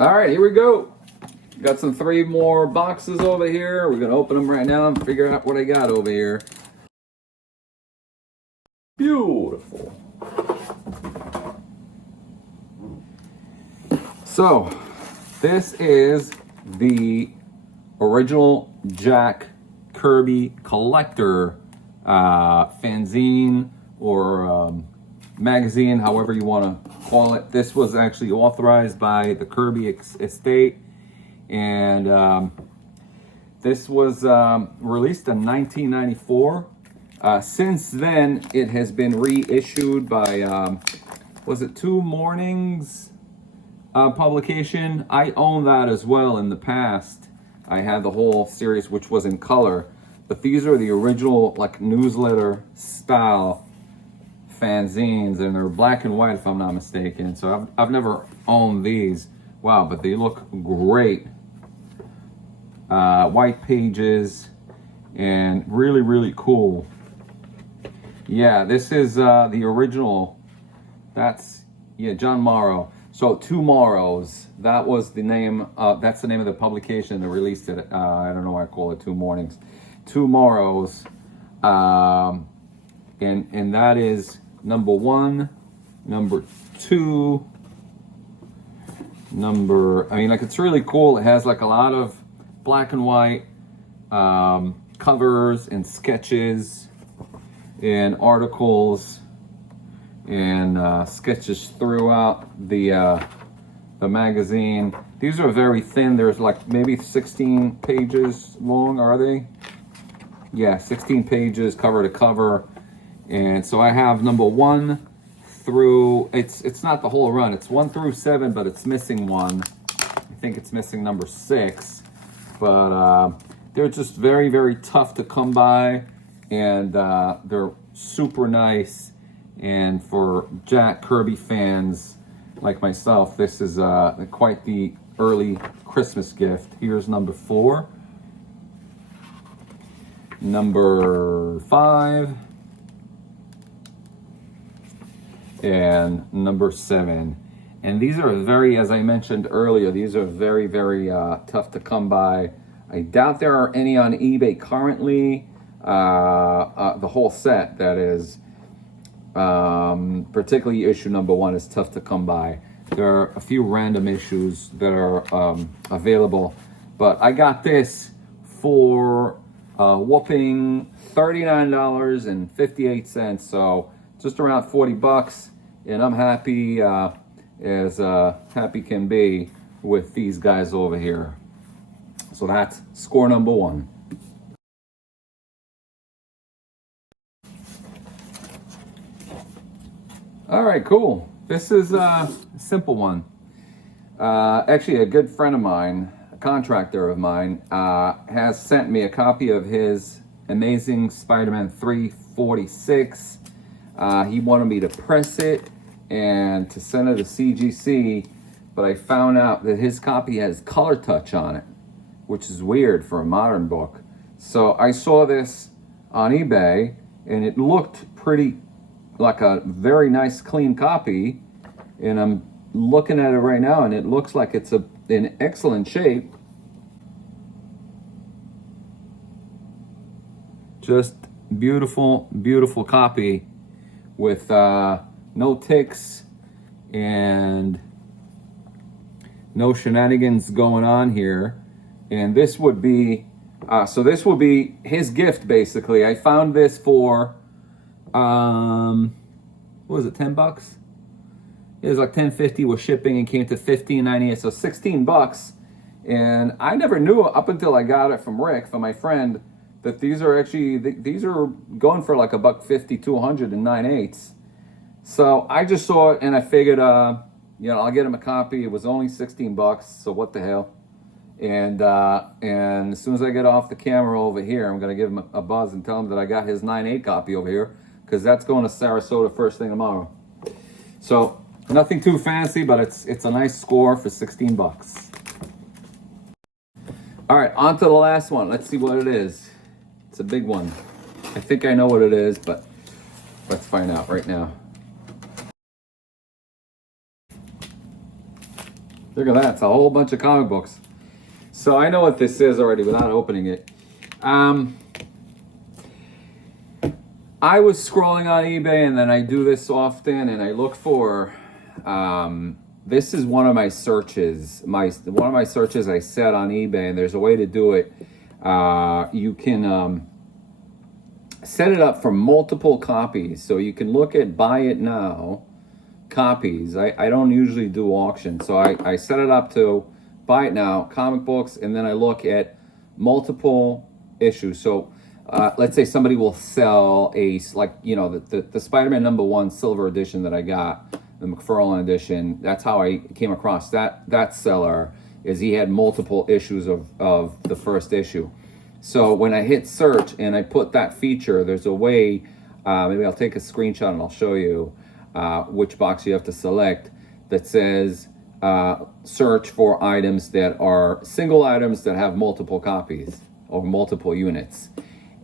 All right, here we go. Got some 3 more boxes over here. We're gonna open them right now and figure out what I got over here. Beautiful. So, this is the original Jack Kirby collector fanzine or magazine, however you want to call it. This was actually authorized by the Kirby estate, and this was released in 1994. Since then, it has been reissued by, was it Two Mornings publication? I own that as well in the past. I had the whole series, which was in color, but these are the original like newsletter style fanzines, and they're black and white if I'm not mistaken. So I've never owned these. Wow, but they look great. White pages and really, really cool. Yeah, this is the original. That's, yeah, John Morrow. So Two Morrows, that was the name, that's the name of the publication that released it. I don't know why I call it Two Mornings. Two Morrows, and that is number 1, number 2, I mean, like, it's really cool. It has like a lot of black and white covers and sketches and articles and sketches throughout the magazine. These are very thin. There's like maybe 16 pages long, are they? Yeah, 16 pages cover to cover. And so I have number 1 through, it's not the whole run, it's 1 through 7, but it's missing 1. I think it's missing number 6. But they're just very, very tough to come by, and they're super nice. And for Jack Kirby fans like myself, this is quite the early Christmas gift. Here's number 4, number 5, and number 7. And these are very, as I mentioned earlier, these are very, very tough to come by. I doubt there are any on eBay currently. The whole set, that is. Particularly issue number 1 is tough to come by. There are a few random issues that are available, but I got this for whooping $39.58, so just around 40 bucks, and I'm happy as happy can be with these guys over here. So that's score number 1. All right, cool. This is a simple one. Actually, a good friend of mine, a contractor of mine, has sent me a copy of his Amazing Spider-Man 346. He wanted me to press it and to send it to CGC, but I found out that his copy has color touch on it, which is weird for a modern book. So I saw this on eBay, and it looked pretty like a very nice clean copy, and I'm looking at it right now, and it looks like it's in excellent shape. Just beautiful, beautiful copy with no ticks and no shenanigans going on here. And this would be so this will be his gift, basically. I found this for what was it, 10 bucks? It was like $10.50 with shipping, and came to $15.98, so 16 bucks. And I never knew up until I got it from Rick, from my friend, that these are actually, these are going for like $1.50, 200 and 9/8. So I just saw it and I figured, you know, I'll get him a copy. It was only 16 bucks, so what the hell? And as soon as I get off the camera over here, I'm gonna give him a buzz and tell him that I got his 9/8 copy over here, because that's going to Sarasota first thing tomorrow. So nothing too fancy, but it's a nice score for 16 bucks. All right, on to the last one. Let's see what it is. It's a big one. I think I know what it is, but let's find out right now. Look at that. It's a whole bunch of comic books. So I know what this is already without opening it. I was scrolling on eBay, and then I do this often, and I look for, this is one of my searches. One of my searches I set on eBay, and there's a way to do it. You can set it up for multiple copies. So you can look at buy it now copies. I don't usually do auction. So I set it up to buy it now, comic books, and then I look at multiple issues. So let's say somebody will sell the Spider-Man #1 silver edition that I got, the McFarlane edition. That's how I came across that seller, is he had multiple issues of the first issue. So when I hit search and I put that feature, there's a way, maybe I'll take a screenshot and I'll show you which box you have to select, that says search for items that are single items that have multiple copies or multiple units.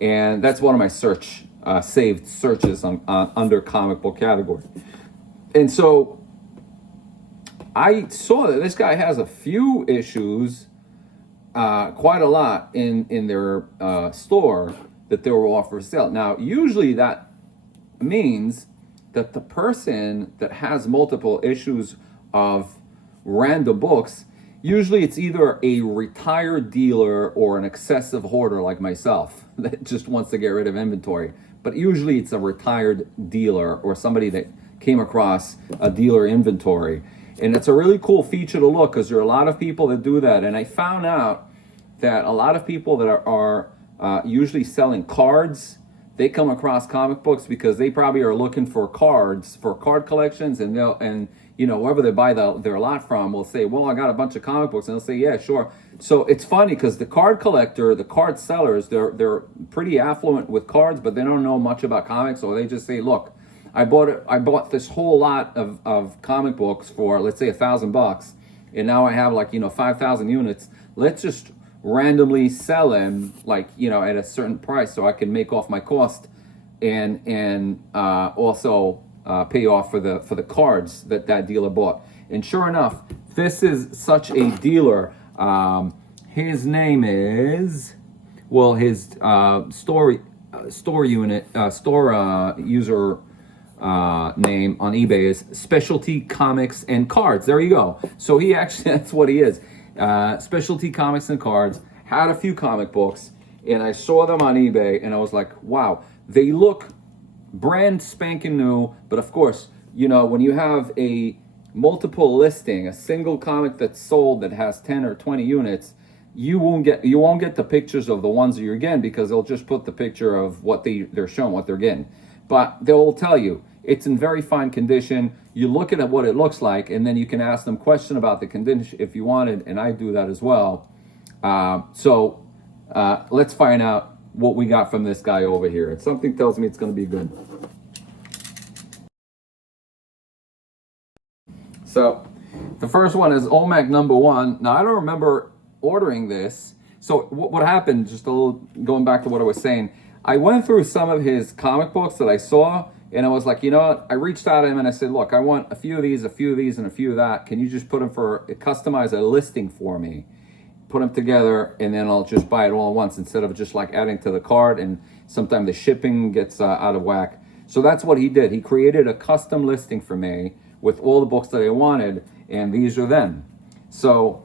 And that's one of my saved searches on under comic book category. And so I saw that this guy has a few issues, quite a lot in their store that they were offered for sale. Now, usually that means that the person that has multiple issues of random books, usually it's either a retired dealer or an excessive hoarder like myself that just wants to get rid of inventory. But usually it's a retired dealer or somebody that came across a dealer inventory. And it's a really cool feature to look, because there are a lot of people that do that. And I found out that a lot of people that are usually selling cards, they come across comic books because they probably are looking for cards for card collections, and whoever they buy their lot from will say, well, I got a bunch of comic books, and they'll say, yeah, sure. So it's funny because the card collector, the card sellers, they're pretty affluent with cards, but they don't know much about comics, so they just say, look, I bought this whole lot of comic books for, let's say, $1,000, and now I have 5,000 units. Let's just randomly sell them at a certain price so I can make off my cost and also pay off for the cards that dealer bought. And sure enough, this is such a dealer. His name is, his store user name on eBay is Specialty Comics and Cards. There you go. So he actually, that's what he is. Specialty Comics and Cards, had a few comic books, and I saw them on eBay, and I was like, wow, they look brand spanking new. But of course, when you have a multiple listing, a single comic that's sold that has 10 or 20 units, you won't get the pictures of the ones that you're getting, because they'll just put the picture of what they're showing, what they're getting. But they'll tell you it's in very fine condition. You look at what it looks like, and then you can ask them question about the condition if you wanted, and I do that as well. So let's find out what we got from this guy over here. And something tells me it's going to be good. So the first one is OMAC #1. Now, I don't remember ordering this. So what happened, just a little going back to what I was saying, I went through some of his comic books that I saw, and I was like, you know what? I reached out to him and I said, look, I want a few of these, and a few of that. Can you just put them customize a listing for me? Put them together, and then I'll just buy it all at once instead of just adding to the cart, and sometimes the shipping gets out of whack. So that's what he did. He created a custom listing for me with all the books that I wanted, and these are them. So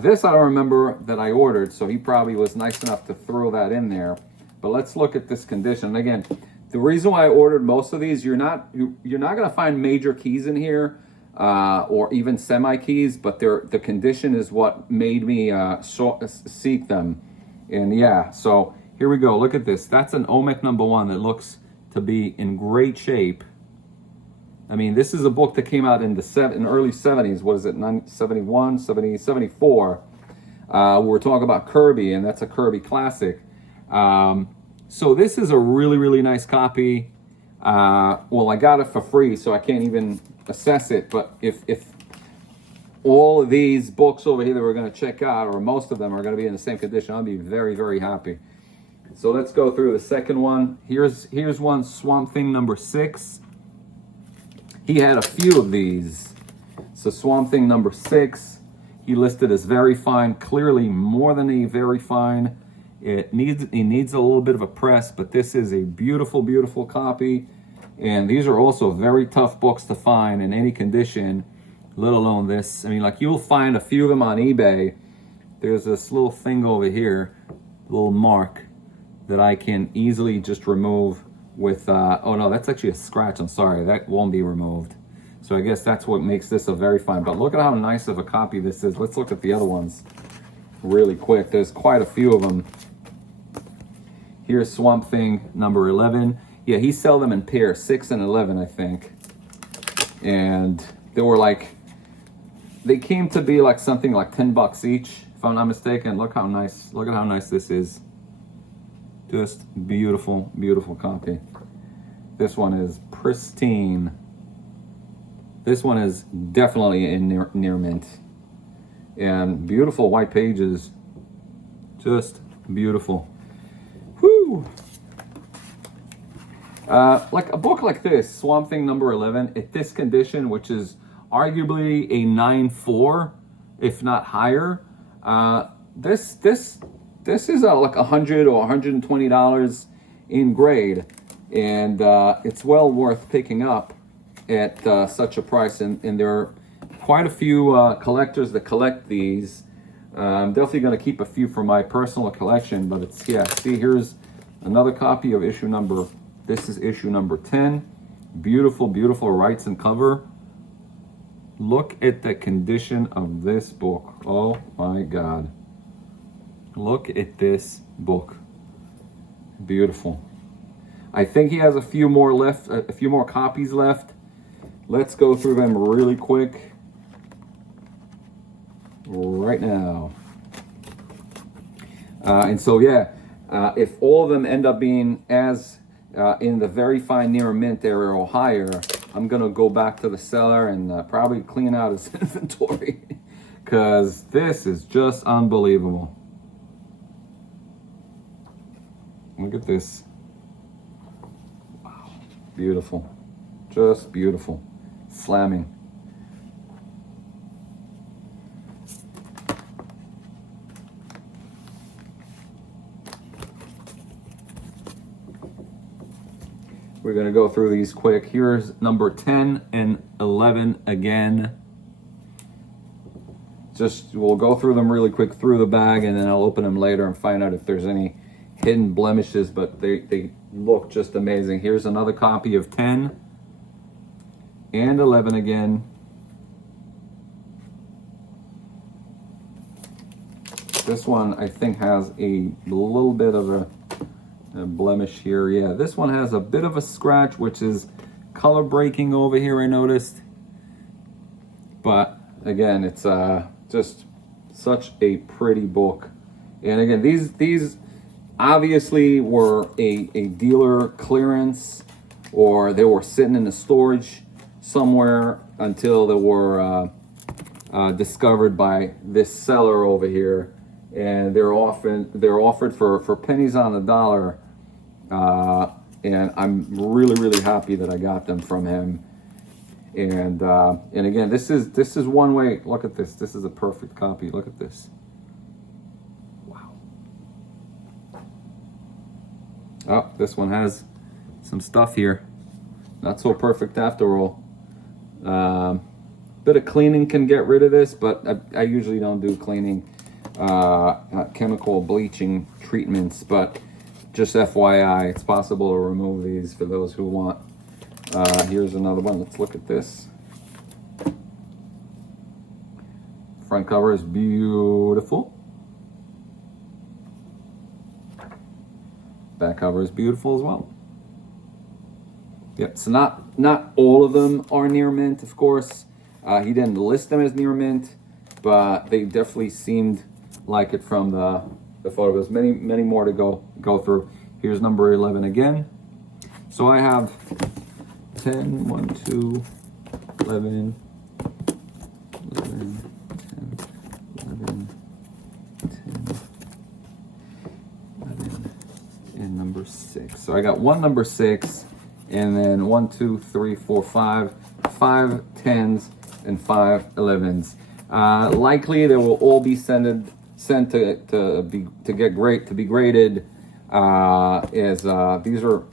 this I don't remember that I ordered, so he probably was nice enough to throw that in there. But let's look at this condition. And again, the reason why I ordered most of these, you're not going to find major keys in here, or even semi keys, but the condition is what made me seek them. And yeah, so here we go. Look at this. That's an OMAC #1 that looks to be in great shape. I mean, this is a book that came out in the early 70s. What is it? 71, 70, 74. We're talking about Kirby, and that's a Kirby classic. So this is a really, really nice copy. Well, I got it for free, so I can't even assess it. But if all of these books over here that we're going to check out, or most of them, are going to be in the same condition, I'll be very, very happy. So let's go through the second one. Here's one, Swamp Thing #6. He had a few of these. So Swamp Thing #6. He listed as very fine, clearly more than a very fine. It needs a little bit of a press, but this is a beautiful, beautiful copy. And these are also very tough books to find in any condition, let alone this. I mean, like, you'll find a few of them on eBay. There's this little thing over here, little mark, that I can easily just remove with, oh no, that's actually a scratch, I'm sorry, that won't be removed. So I guess that's what makes this a very fine, but look at how nice of a copy this is. Let's look at the other ones really quick. There's quite a few of them. Here's Swamp Thing number 11. Yeah, he sell them in pairs, 6 and 11, I think. And they were like, they came to be like something like 10 bucks each, if I'm not mistaken. Look how nice, look at how nice this is. Just beautiful, beautiful copy. This one is pristine. This one is definitely in near mint. And beautiful white pages. Just beautiful. Whew. Like a book like this, Swamp Thing number 11, at this condition, which is arguably a 9.4, if not higher, this is like $100 or $120 in grade, and it's well worth picking up at such a price. And there are quite a few collectors that collect these. I'm definitely going to keep a few for my personal collection, but it's, yeah, see, here's another copy of issue number, this is issue number 10. Beautiful, beautiful rights and cover. Look at the condition of this book. Oh my God. Look at this book. Beautiful. I think he has a few more left, a few more copies left. Let's go through them really quick right now. And so, yeah, if all of them end up being as in the very fine near mint area or higher, I'm gonna go back to the seller and probably clean out his inventory, because this is just unbelievable. Look at this. Wow, beautiful, just beautiful. Slamming. We're going to go through these quick. Here's number 10 and 11 again. Just, we'll go through them really quick through the bag, and then I'll open them later and find out if there's any hidden blemishes, but they look just amazing. Here's another copy of 10 and 11 again. This one, I think, has a little bit of a blemish here. Yeah, this one has a bit of a scratch, which is color breaking over here, I noticed. But again, it's just such a pretty book. And again, these obviously were a dealer clearance, or they were sitting in the storage somewhere until they were discovered by this seller over here, and they're offered for pennies on the dollar. And I'm really happy that I got them from him. And again, this is one way. Look at this. This is a perfect copy. Look at this. Wow. Oh, this one has some stuff here. Not so perfect after all. Bit of cleaning can get rid of this, but I usually don't do cleaning, chemical bleaching treatments, but just FYI, it's possible to remove these for those who want. Here's another one. Let's look at this. Front cover is beautiful. Back cover is beautiful as well. Yep, so not all of them are near mint, of course. He didn't list them as near mint, but they definitely seemed like it from the photos. Many more to go through. Here's number 11 again. So I have 10, 1, 2, 11, 11, 10, 11, 10, 11, and number 6. So I got one number 6, and then 1, 2, 3, 4, 5 10s and 5 11s. Likely they will all be sent to be graded. These are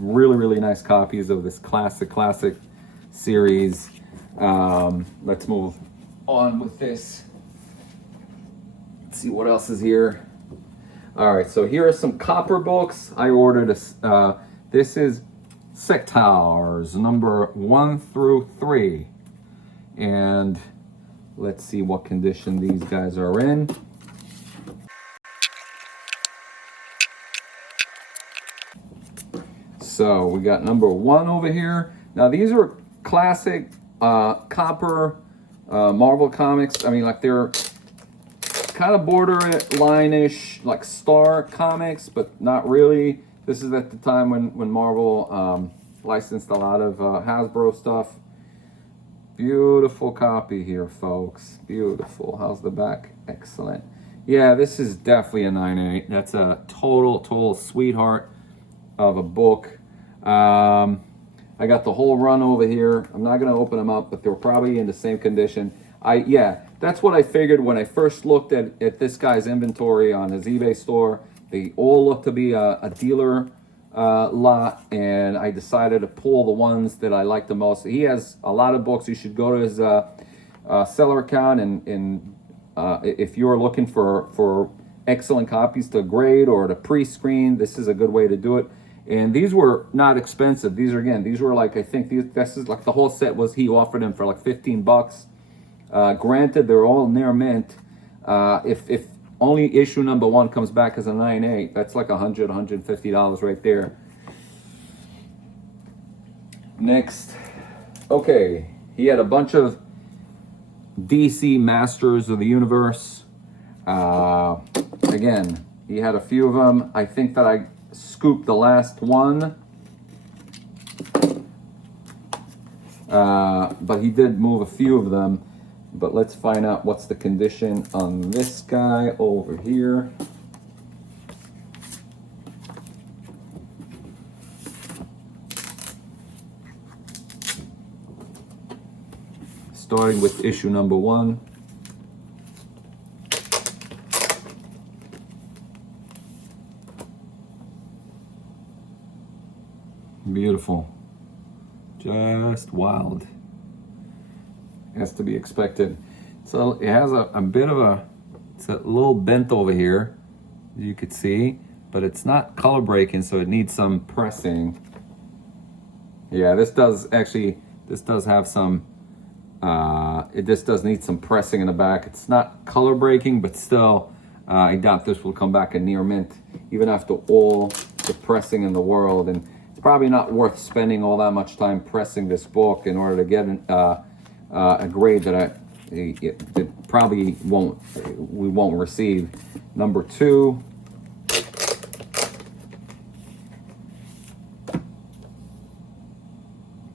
really nice copies of this classic series. Let's move on with this. Let's see what else is here. All right, so here are some copper books. I ordered this is Sectars number 1 through 3, and let's see what condition these guys are in. So we got number 1 over here. Now these are classic copper Marvel comics. I mean, like, they're kind of borderline-ish, like Star comics, but not really. This is at the time when Marvel licensed a lot of Hasbro stuff. Beautiful copy here, folks. Beautiful. How's the back? Excellent. Yeah, this is definitely a 9.8. That's a total sweetheart of a book. I got the whole run over here. I'm not going to open them up, but they're probably in the same condition. Yeah, that's what I figured when I first looked at this guy's inventory on his eBay store. They all look to be a dealer lot, and I decided to pull the ones that I like the most. He has a lot of books. You should go to his seller account, and if you're looking for excellent copies to grade or to pre-screen, this is a good way to do it. And these were not expensive. These were like, I think this is like the whole set he offered them for like 15 bucks. Granted, they're all near mint. If only issue number 1 comes back as a 9.8, that's like $150 right there. Next, okay, he had a bunch of DC Masters of the Universe. Again, he had a few of them. I think that I scooped the last one. But he did move a few of them. But let's find out what's the condition on this guy over here. Starting with issue number 1. Beautiful. Just wild. Has to be expected. So it has a bit of it's a little bent over here, as you could see, but it's not color breaking, so it needs some pressing. Yeah, this does have some, this does need some pressing in the back. It's not color breaking, but still, I doubt this will come back a near mint, even after all the pressing in the world. And it's probably not worth spending all that much time pressing this book in order to get a grade that it probably we won't receive. Number 2.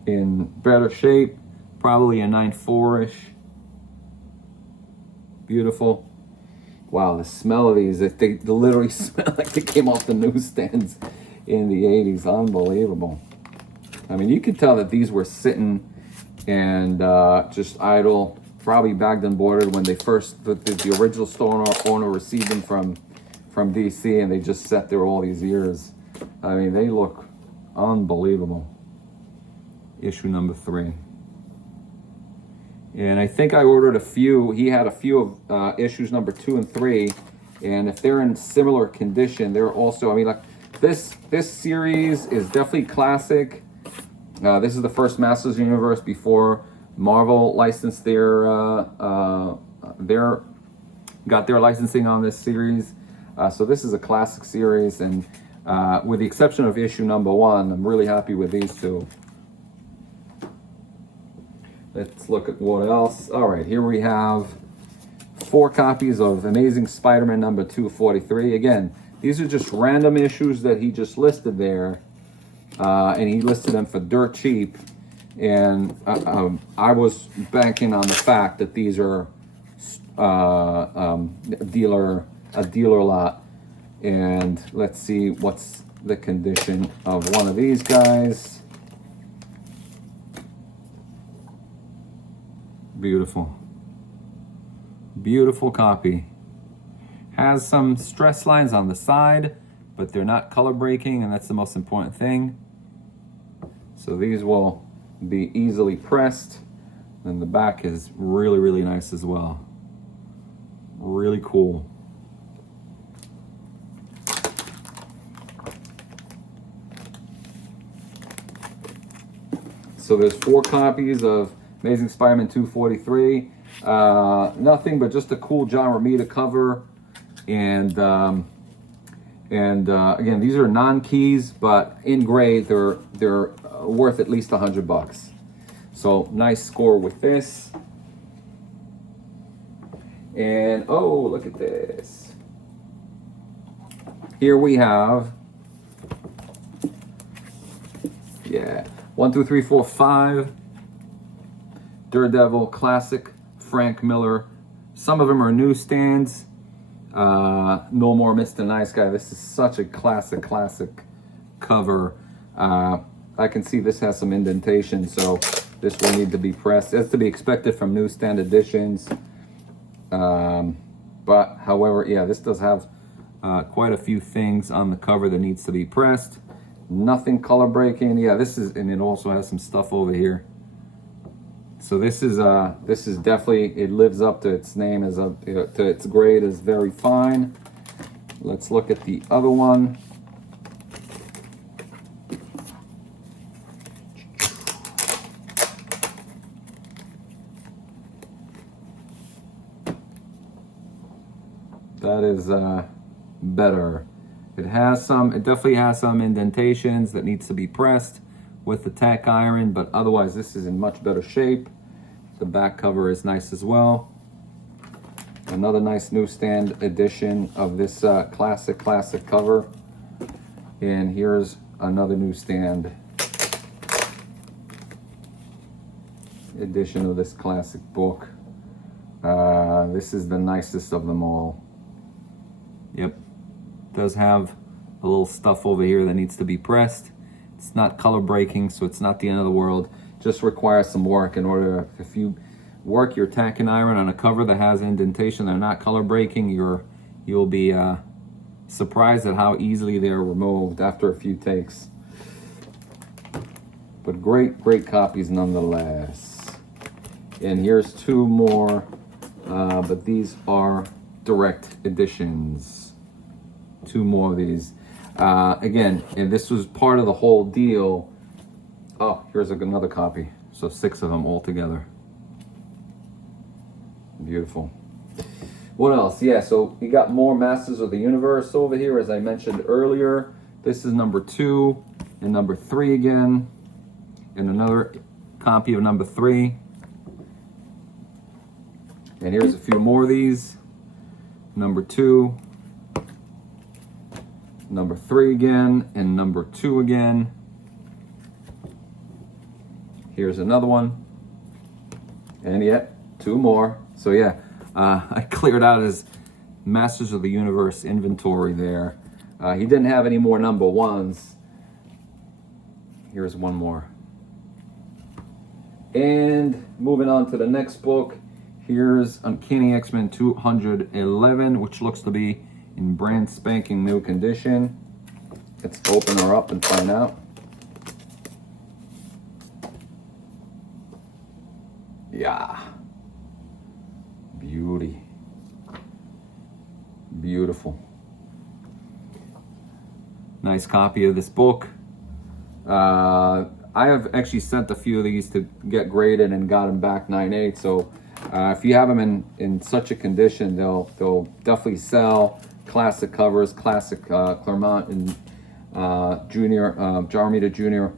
In better shape, probably a 9.4-ish. Beautiful. Wow, the smell of these, they literally smell like they came off the newsstands in the 80s. Unbelievable. I mean, you could tell that these were sitting and just idle, probably bagged and boarded when they first, the original store owner received them from DC, and they just sat there all these years. I mean, they look unbelievable. Issue number 3. And I think I ordered a few. He had a few of issues number 2 and 3, and if they're in similar condition, they're also, I mean, like, this series is definitely classic. This is the first Masters Universe before Marvel licensed got their licensing on this series. So this is a classic series, and with the exception of issue number 1, I'm really happy with these two. Let's look at what else. All right, here we have 4 copies of Amazing Spider-Man number 243. Again, these are just random issues that he just listed there. And he listed them for dirt cheap, and I was banking on the fact that these are a dealer lot. And let's see what's the condition of one of these guys. Beautiful. Beautiful copy. Has some stress lines on the side, but they're not color breaking, and that's the most important thing. So these will be easily pressed. And the back is really, really nice as well. Really cool. So there's 4 copies of Amazing Spider-Man 243. Nothing but just a cool John Romita cover. And again, these are non-keys, but in grade, they're worth at least $100. So nice score with this. And oh, look at this. Here we have, yeah, 1, 2, 3, 4, 5. Daredevil Classic, Frank Miller. Some of them are newsstands. No More Mr. Nice Guy. This is such a classic cover. I can see this has some indentation, so this will need to be pressed. That's to be expected from newsstand editions. But however, yeah, this does have quite a few things on the cover that needs to be pressed. Nothing color breaking. Yeah, this is, and it also has some stuff over here. So this is definitely, it lives up to its name as to its grade as very fine. Let's look at the other one. That is better. It definitely has some indentations that needs to be pressed with the tack iron, but otherwise this is in much better shape. The back cover is nice as well. Another nice newsstand edition of this classic cover. And here's another newsstand edition of this classic book. This is the nicest of them all. Yep, does have a little stuff over here that needs to be pressed. It's not color breaking, so it's not the end of the world. Just requires some work in order. If you work your tack and iron on a cover that has indentation, they're not color breaking, you'll be surprised at how easily they're removed after a few takes. But great copies nonetheless. And here's 2 more, but these are direct editions. 2 more of these. Again, and this was part of the whole deal. Oh, here's another copy. So 6 of them all together. Beautiful. What else? Yeah, so we got more Masters of the Universe over here, as I mentioned earlier. This is number 2 and number 3 again. And another copy of number 3. And here's a few more of these. Number 2. Number 3 again, and number 2 again. Here's another one. And yet, 2 more. So yeah, I cleared out his Masters of the Universe inventory there. He didn't have any more number 1s. Here's one more. And moving on to the next book, here's Uncanny X-Men 211, which looks to be in brand spanking new condition. Let's open her up and find out. Yeah. Beauty. Beautiful. Nice copy of this book. I have actually sent a few of these to get graded and got them back 9.8. So if you have them in such a condition, they'll definitely sell. Classic covers, classic Claremont and Junior, John Romita Jr.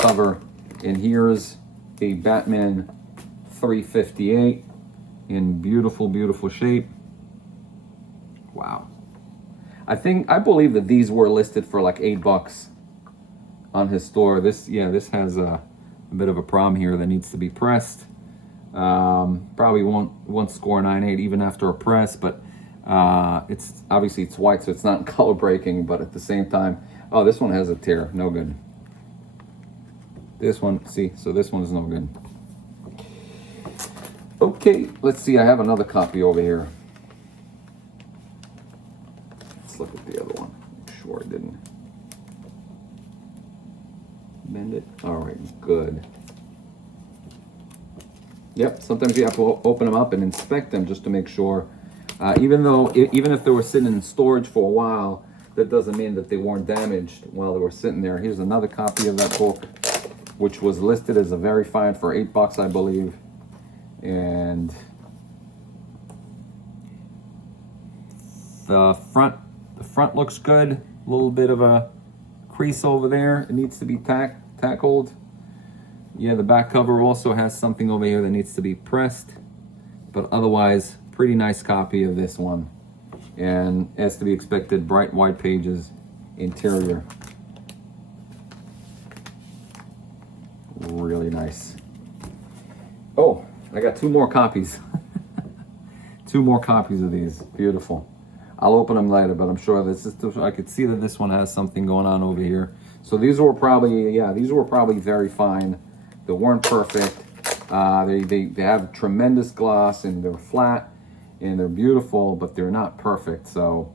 Cover. And here's a Batman 358 in beautiful shape. Wow. I believe that these were listed for like $8 on his store. This has a bit of a problem here that needs to be pressed. Probably won't score 9.8 even after a press, but it's obviously it's white, so it's not color breaking, but at the same time, oh, this one has a tear, no good. This one, see, so this one is no good. Okay, let's see. I have another copy over here. Let's look at the other one. Make sure I didn't bend it. All right, good. Yep, sometimes you have to open them up and inspect them just to make sure. Even if they were sitting in storage for a while, that doesn't mean that they weren't damaged while they were sitting there. Here's another copy of that book, which was listed as a very fine for $8, I believe. And the front looks good. A little bit of a crease over there. It needs to be tackled. Yeah, the back cover also has something over here that needs to be pressed, but otherwise, pretty nice copy of this one. And as to be expected, bright white pages, interior. Really nice. Oh, I got 2 more copies. 2 more copies of these. Beautiful. I'll open them later, but I'm sure I could see that this one has something going on over here. So these were probably very fine. They weren't perfect. They have tremendous gloss and they're flat and they're beautiful, but they're not perfect. So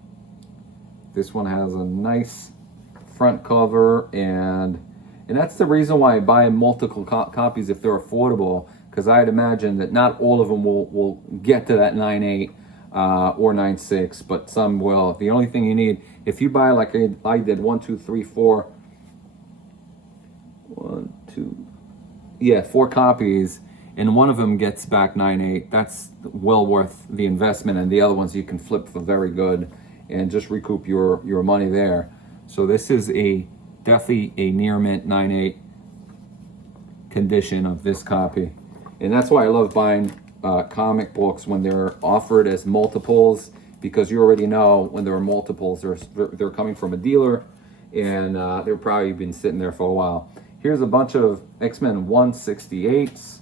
this one has a nice front cover, and that's the reason why I buy multiple copies if they're affordable, because I'd imagine that not all of them will get to that 9.8 or 9.6, but some will. The only thing you need, if you buy like I did, 1, 2, 3, 4, 1, 2, yeah, 4 copies, and one of them gets back 9.8, that's well worth the investment, and the other ones you can flip for very good and just recoup your money there. So this is definitely a near mint 9.8 condition of this copy, and that's why I love buying comic books when they're offered as multiples, because you already know when there are multiples, they're coming from a dealer, and they've probably been sitting there for a while. Here's a bunch of X-Men 168s.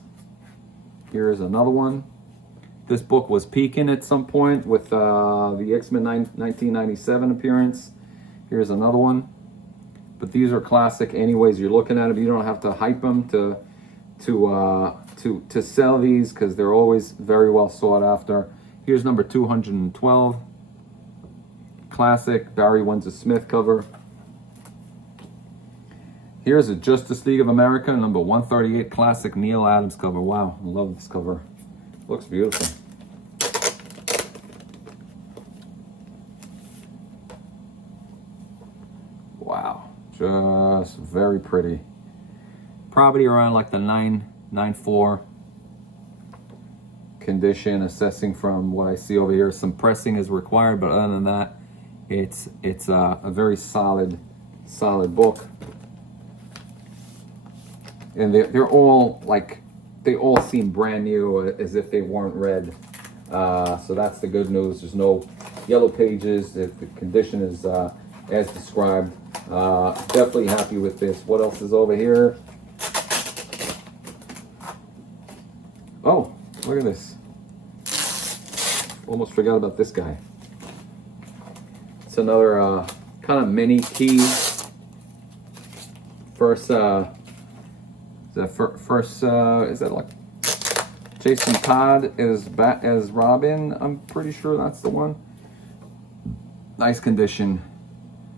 Here's another one. This book was peaking at some point with the X-Men 1997 appearance. Here's another one. But these are classic anyways. You're looking at them. You don't have to hype them to sell these, because they're always very well sought after. Here's number 212. Classic Barry Windsor-Smith cover. Here's a Justice League of America, number 138, classic Neil Adams cover. Wow, I love this cover. Looks beautiful. Wow, just very pretty. Probably around like the 9.4 condition, assessing from what I see over here. Some pressing is required, but other than that, it's a very solid book. And they're all like, they all seem brand new, as if they weren't read. So that's the good news. There's no yellow pages. The condition is as described. Definitely happy with this. What else is over here? Oh, look at this. Almost forgot about this guy. It's another kind of mini key. First, is that like Jason Todd as Robin? I'm pretty sure that's the one. Nice condition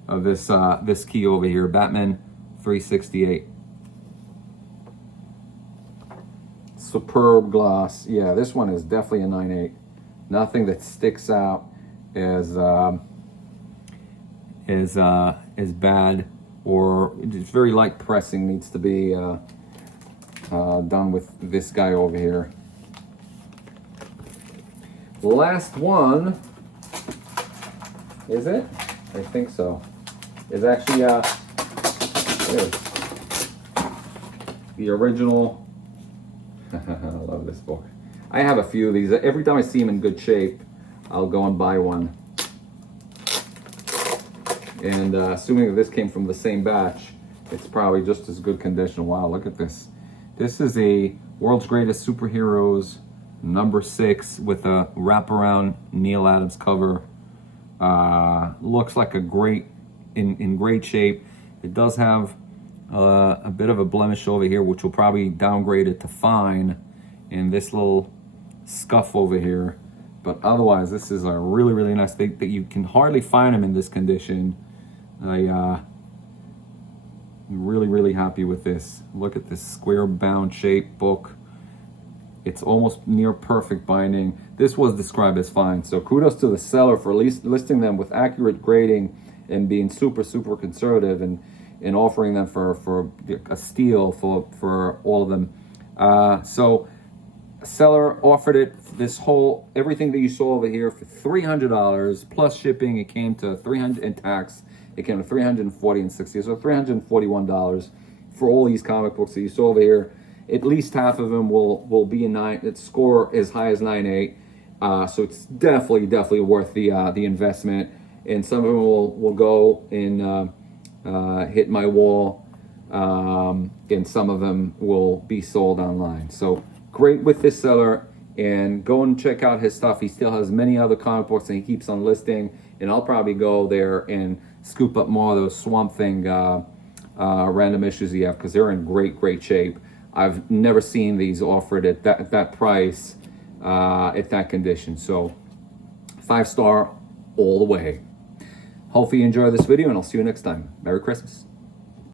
of this key over here, Batman 368. Superb gloss. Yeah, this one is definitely a 9.8. Nothing that sticks out as bad, or just very light pressing needs to be done with this guy over here. The last one, is it? I think so. It's actually the original. I love this book. I have a few of these. Every time I see them in good shape, I'll go and buy one. And assuming that this came from the same batch, it's probably just as good condition. Wow, look at this. This is a World's Greatest Superheroes number 6 with a wraparound Neil Adams cover. Looks like a in great shape. It does have a bit of a blemish over here, which will probably downgrade it to fine. And this little scuff over here. But otherwise, this is a really, really nice thing that you can hardly find them in this condition. I'm really, really happy with this. Look at this square bound shape book. It's almost near perfect binding. This was described as fine. So kudos to the seller for listing them with accurate grading and being super, super conservative and offering them for a steal for all of them. So seller offered it everything that you saw over here for $300 plus shipping. It came to $300 and tax. It came to $340 and $60, so $341 for all these comic books that you saw over here. At least half of them will be a 9. Its score as high as 9.8. So it's definitely worth the investment. And some of them will go and hit my wall, and some of them will be sold online. So great with this seller, and go and check out his stuff. He still has many other comic books and he keeps on listing, and I'll probably go there and scoop up more of those Swamp Thing random issues he have, because they're in great shape. I've never seen these offered at that price, at that condition. So 5-star all the way. Hopefully you enjoy this video, and I'll see you next time. Merry Christmas.